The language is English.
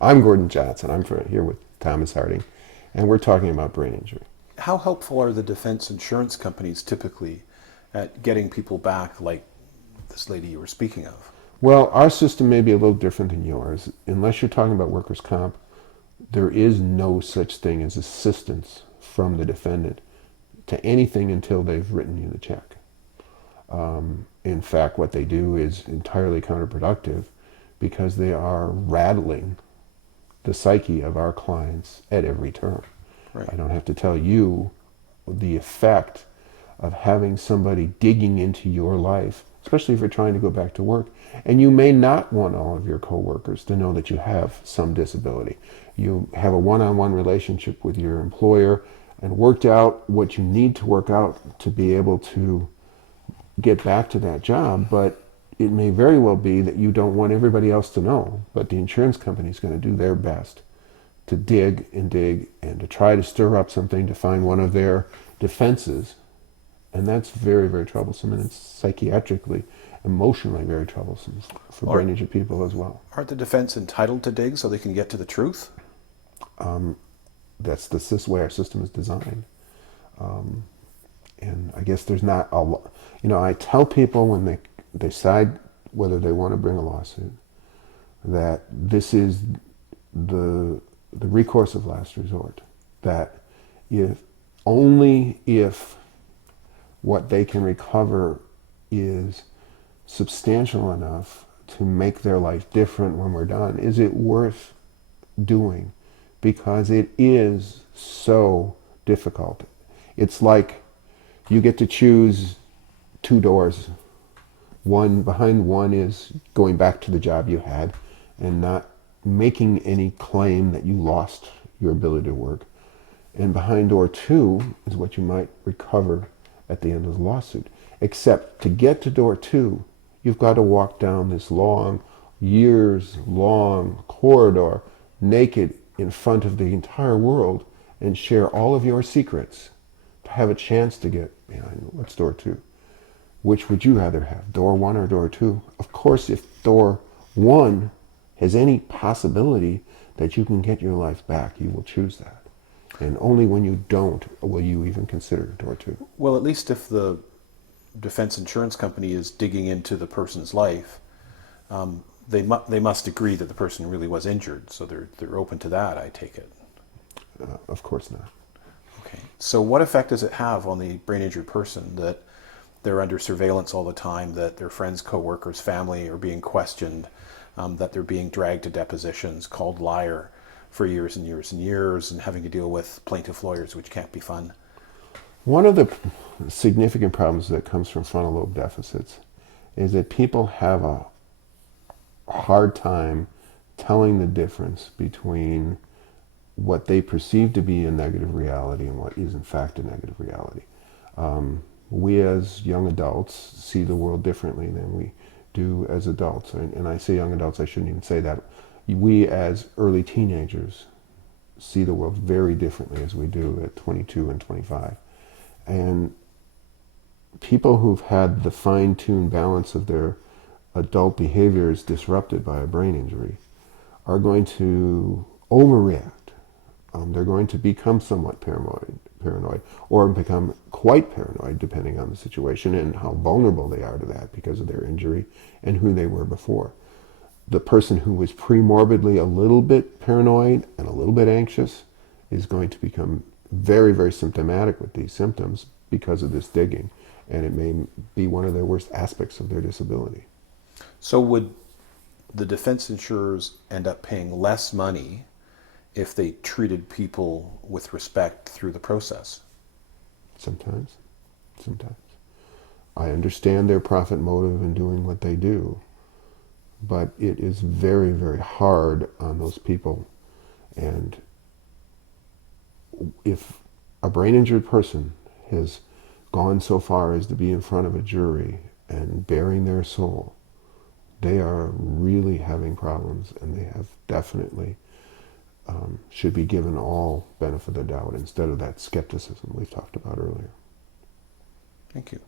I'm Gordon Johnson. Here with Thomas Harding, and we're talking about brain injury. How helpful are the defense insurance companies typically at getting people back, like this lady you were speaking of? Well, our system may be a little different than yours. Unless you're talking about workers' comp, there is no such thing as assistance from the defendant to anything until they've written you the check. In fact, what they do is entirely counterproductive because they are rattling the psyche of our clients at every turn. Right. I don't have to tell you the effect of having somebody digging into your life, especially if you're trying to go back to work. And you may not want all of your coworkers to know that you have some disability. You have a one-on-one relationship with your employer and worked out what you need to work out to be able to get back to that job, but it may very well be that you don't want everybody else to know, but the insurance company is going to do their best to dig and to try to stir up something to find one of their defenses. And that's very, very troublesome, and it's psychiatrically, emotionally very troublesome for Or brain injured people as well. aren't the defense entitled to dig so they can get to the truth? That's the way our system is designed. And I guess there's not a lot. I tell people when they decide whether they want to bring a lawsuit that this is the recourse of last resort. That if only if what they can recover is substantial enough to make their life different when we're done, is it worth doing? Because it is so difficult. It's like you get to choose two doors. One behind one is going back to the job you had and not making any claim that you lost your ability to work. And behind door two is what you might recover at the end of the lawsuit. Except to get to door two, you've got to walk down this long, years-long corridor, naked in front of the entire world, and share all of your secrets to have a chance to get behind what's door two. Which would you rather have, door one or door two? Of course, if door one has any possibility that you can get your life back, you will choose that. And only when you don't will you even consider door two. Well, at least if the defense insurance company is digging into the person's life, they must agree that the person really was injured, so they're open to that, I take it. Of course not. Okay. So what effect does it have on the brain injured person that they're under surveillance all the time, that their friends, coworkers, family are being questioned, that they're being dragged to depositions, called liar for years and years and years, and having to deal with plaintiff lawyers, which can't be fun? One of the significant problems that comes from frontal lobe deficits is that people have a hard time telling the difference between what they perceive to be a negative reality and what is in fact a negative reality. We as young adults see the world differently than we do as adults. And I say young adults, I shouldn't even say that. We as early teenagers see the world very differently as we do at 22 and 25. And people who've had the fine-tuned balance of their adult behaviors disrupted by a brain injury are going to overreact. They're going to become somewhat paranoid, or become quite paranoid, depending on the situation and how vulnerable they are to that because of their injury and who they were before. The person who was pre-morbidly a little bit paranoid and a little bit anxious is going to become very, very symptomatic with these symptoms because of this digging, and it may be one of their worst aspects of their disability. So would the defense insurers end up paying less money if they treated people with respect through the process? Sometimes. Sometimes. I understand their profit motive in doing what they do, but it is very, very hard on those people. And if a brain injured person has gone so far as to be in front of a jury and bearing their soul, they are really having problems, and they have definitely should be given all benefit of the doubt instead of that skepticism we've talked about earlier. Thank you.